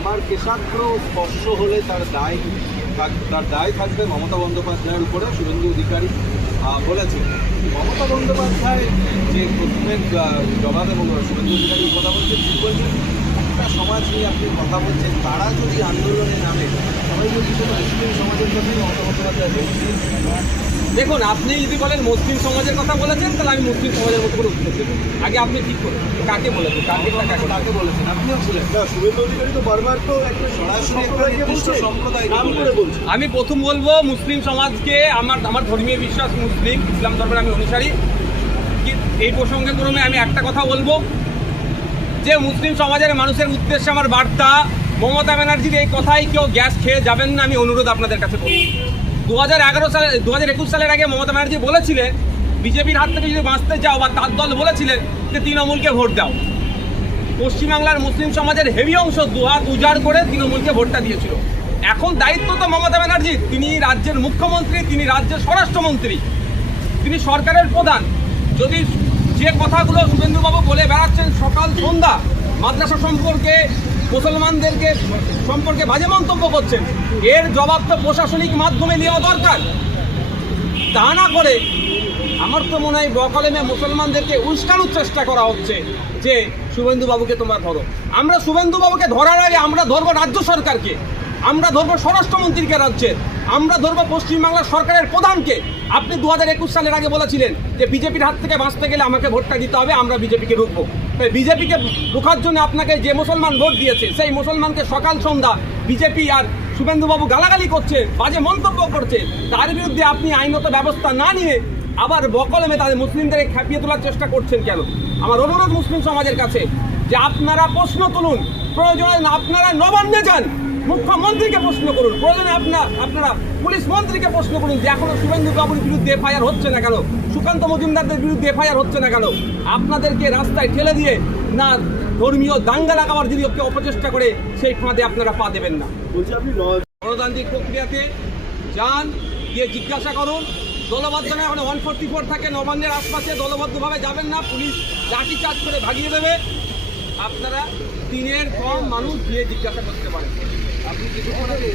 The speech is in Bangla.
আমার কেশাগ্র স্পর্শ হলে তার দায় তার দায় থাকবে মমতা বন্দ্যোপাধ্যায়ের উপরে শুভেন্দু অধিকারী বলেছেন মমতা বন্দ্যোপাধ্যায় যে প্রথমের জবাব এবং শুভেন্দু অধিকারী কথা বলছেন ঠিক বলছেন একটা সমাজ নিয়ে আপনি কথা বলছেন তারা যদি আন্দোলনে নামে সবাই যদি মুসলিম সমাজের কথাই মমতা বন্দ্যোপাধ্যায় দেখুন আপনি যদি বলেন মুসলিম সমাজের কথা বলেছেন তাহলে আমি মুসলিম সমাজের মতো করে উত্তর দেবো আগে আপনি ঠিক করুন কাকে বলেছেন কাকে কাকে কাকে বলেছেন আপনিও ছিলেন শুভেন্দু অধিকারী তো বারবার তো একটা সরাসরি নাম সম্প্রদায় আমি প্রথম বলবো মুসলিম সমাজকে আমার আমার ধর্মীয় বিশ্বাস মুসলিম ইসলাম ধর্মের আমি অনুসারী এই প্রসঙ্গে ক্রমে আমি একটা কথা বলবো যে মুসলিম সমাজের মানুষের উদ্দেশ্যে আমার বার্তা মমতা ব্যানার্জির এই কথাই কেউ গ্যাস খেয়ে যাবেন না আমি অনুরোধ আপনাদের কাছে করি দু হাজার এগারো সালে দু হাজার একুশ সালের আগে মমতা ব্যানার্জি বলেছিলেন বিজেপির হাত থেকে যদি বাঁচতে চাও বা তার দল বলেছিলেন যে তৃণমূলকে ভোট দাও পশ্চিমবাংলার মুসলিম সমাজের হেভি অংশ দুহাত উজাড় করে তৃণমূলকে ভোটটা দিয়েছিল এখন দায়িত্ব তো মমতা ব্যানার্জি তিনি রাজ্যের মুখ্যমন্ত্রী তিনি রাজ্যের স্বরাষ্ট্রমন্ত্রী তিনি সরকারের প্রধান যদি যে কথাগুলো শুভেন্দুবাবু বলে বেড়াচ্ছেন সকাল সন্ধ্যা মাদ্রাসা সম্পর্কে মুসলমানদেরকে সম্পর্কে বাজে মন্তব্য করছেন এর জবাব তো প্রশাসনিক মাধ্যমে নেওয়া দরকার তা না করে আমার তো মনে হয় বকলেমে মুসলমানদেরকে উস্কানোর চেষ্টা করা হচ্ছে যে শুভেন্দুবাবুকে তোমরা ধরো আমরা শুভেন্দুবাবুকে ধরার আগে আমরা ধরবো রাজ্য সরকারকে আমরা ধরবো স্বরাষ্ট্রমন্ত্রীকে রাজ্যের আমরা ধরবো পশ্চিমবাংলার সরকারের প্রধানকে আপনি দু হাজার একুশ সালের আগে বলেছিলেন যে বিজেপির হাত থেকে বাঁচতে গেলে আমাকে ভোটটা দিতে হবে আমরা বিজেপিকে রুখবো তাই বিজেপিকে রুখার জন্য আপনাকে যে মুসলমান ভোট দিয়েছে সেই মুসলমানকে সকাল সন্ধ্যা বিজেপি আর শুভেন্দুবাবু গালাগালি করছে বাজে মন্তব্য করছে তার বিরুদ্ধে আপনি আইনত ব্যবস্থা না নিয়ে আবার বকলমে তাদের মুসলিমদের খ্যাপিয়ে তোলার চেষ্টা করছেন কেন আমার অনুরোধ মুসলিম সমাজের কাছে যে আপনারা প্রশ্ন তুলুন প্রয়োজনে আপনারা নবান্নে যান মুখ্যমন্ত্রীকে প্রশ্ন করুন প্রয়োজনে আপনার আপনারা পুলিশ মন্ত্রীকে প্রশ্ন করুন যে এখনও শুভেন্দু বাবুর বিরুদ্ধে এফআইআর হচ্ছে না কেন সুকান্ত মজুমদারদের বিরুদ্ধে এফআইআর হচ্ছে না কেন আপনাদেরকে রাস্তায় ঠেলে দিয়ে না ধর্মীয় দাঙ্গা লাগাবার যদি ওকে অপচেষ্টা করে সেই ফাঁদে আপনারা পা দেবেন না গণতান্ত্রিক প্রক্রিয়াতে যান গিয়ে জিজ্ঞাসা করুন দলবদ্ধ না ওখানে ওয়ান ফোর্টি ফোর থাকে নবান্নের আশপাশে দলবদ্ধভাবে যাবেন না পুলিশ লাঠি চার্জ করে ভাগিয়ে দেবে আপনারা তিনের কম মানুষ দিয়ে জিজ্ঞাসা করতে পারেন আপনি